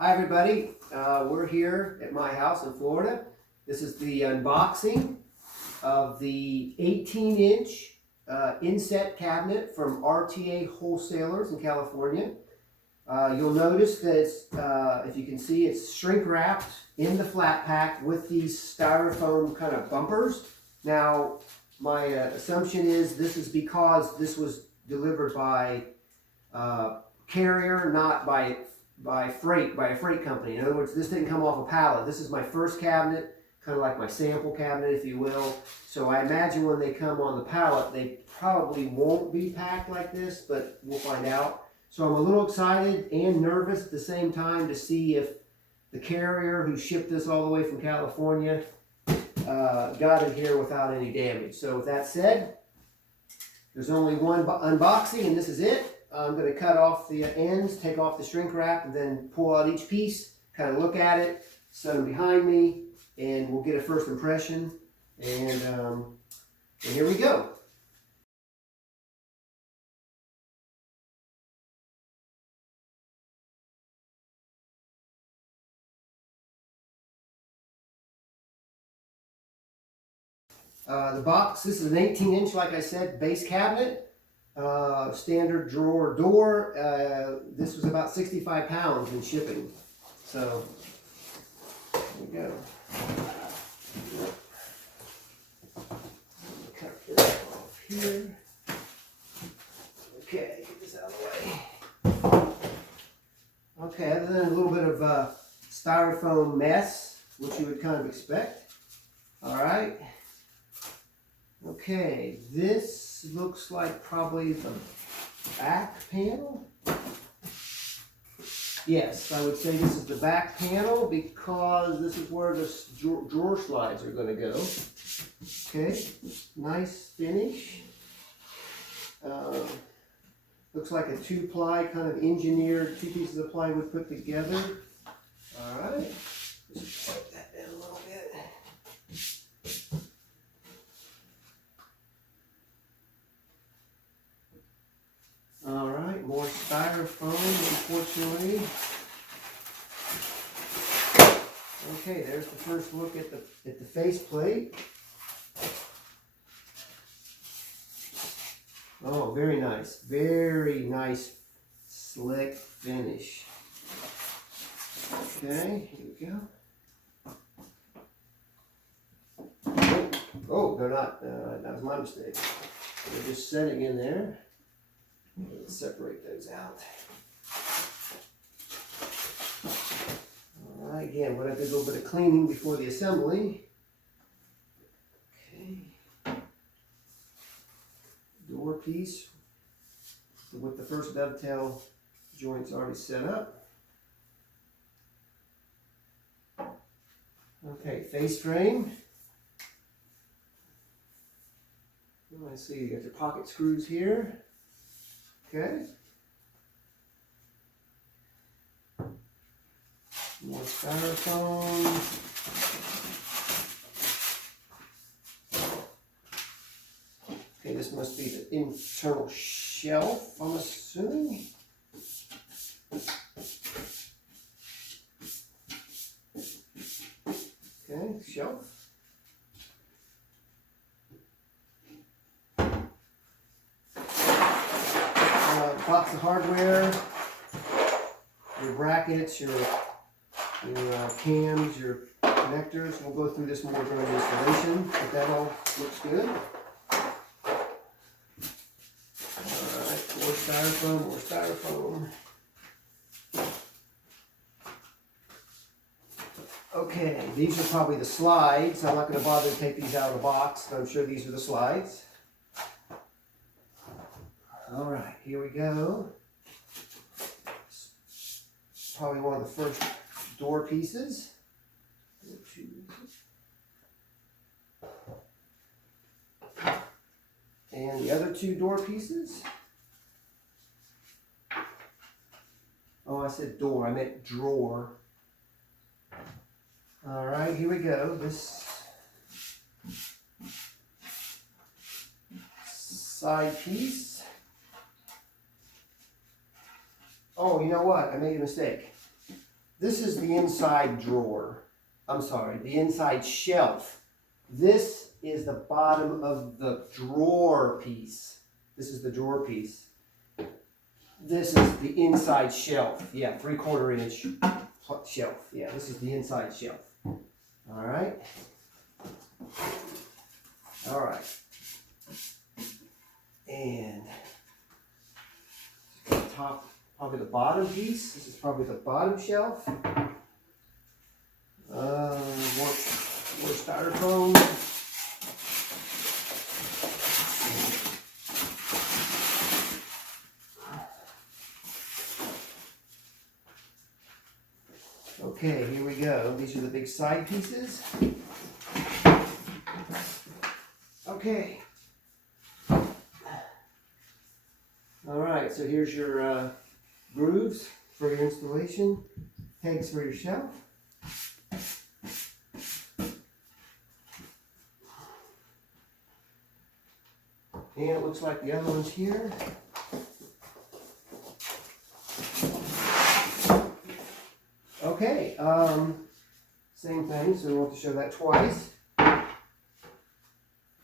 Hi everybody, we're here at my house in Florida. This is the unboxing of the 18-inch inset cabinet from RTA Wholesalers in California. You'll notice that it's, if you can see, it's shrink wrapped in the flat pack with these styrofoam kind of bumpers. Now, my assumption is this is because this was delivered by carrier, not by a freight company. In other words, this didn't come off a pallet. This is my first cabinet, kind of like my sample cabinet, if you will. So I imagine when they come on the pallet, they probably won't be packed like this, but we'll find out. So I'm a little excited and nervous at the same time to see if the carrier who shipped this all the way from California got it here without any damage. So with that said, there's only one unboxing and this is it. I'm going to cut off the ends, take off the shrink wrap, and then pull out each piece, kind of look at it, set them behind me, and we'll get a first impression. And here we go. The box, this is an 18-inch, like I said, base cabinet. Standard drawer door. This was about 65 pounds in shipping. So, there we go. Cut this off here. Okay, get this out of the way. Okay, other than a little bit of styrofoam mess, which you would kind of expect. Alright. Okay, this looks like probably the back panel. Yes, I would say this is the back panel because this is where the drawer slides are going to go. Okay, nice finish. Looks like a two-ply kind of engineered, two pieces of plywood put together. All right, just wipe that down a little bit. All right, more styrofoam, unfortunately. Okay, there's the first look at the faceplate. Oh, very nice, slick finish. Okay, here we go. Oh, they're not. That was my mistake. They're just setting in there. Let's separate those out. All right, again, we're going to do a little bit of cleaning before the assembly. Okay. Door piece with the first dovetail joints already set up. Okay, face frame. Let's see, you got your pocket screws here. Okay. More styrofoam. Okay, this must be the internal shelf, I'm assuming. Okay, shelf. Box of hardware, your brackets, your cams, your connectors. We'll go through this more during the installation, but that all looks good. Alright, more styrofoam. Okay, these are probably the slides. I'm not going to bother to take these out of the box, but I'm sure these are the slides. All right, here we go. Probably one of the first door pieces. And the other two door pieces. Oh, I said door, I meant drawer. All right, here we go. This side piece. Oh, you know what? I made a mistake. This is the inside drawer. I'm sorry, the inside shelf. This is the bottom of the drawer piece. This is the drawer piece. This is the inside shelf. Yeah, 3/4 inch shelf. Yeah, this is the inside shelf. All right. All right. And top, probably the bottom piece. This is probably the bottom shelf. More styrofoam. Okay, here we go. These are the big side pieces. Okay. All right, so here's your grooves for your installation, pegs for your shelf. And it looks like the other one's here. Okay, same thing, so we want to show that twice.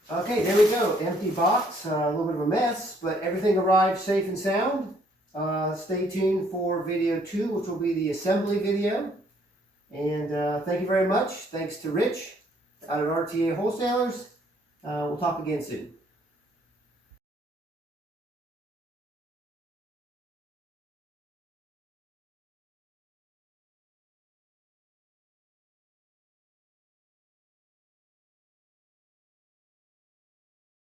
Okay, there we go. Empty box, a little bit of a mess, but everything arrived safe and sound. Stay tuned for video 2, which will be the assembly video. And thank you very much. Thanks to Rich out of RTA Wholesalers. We'll talk again soon.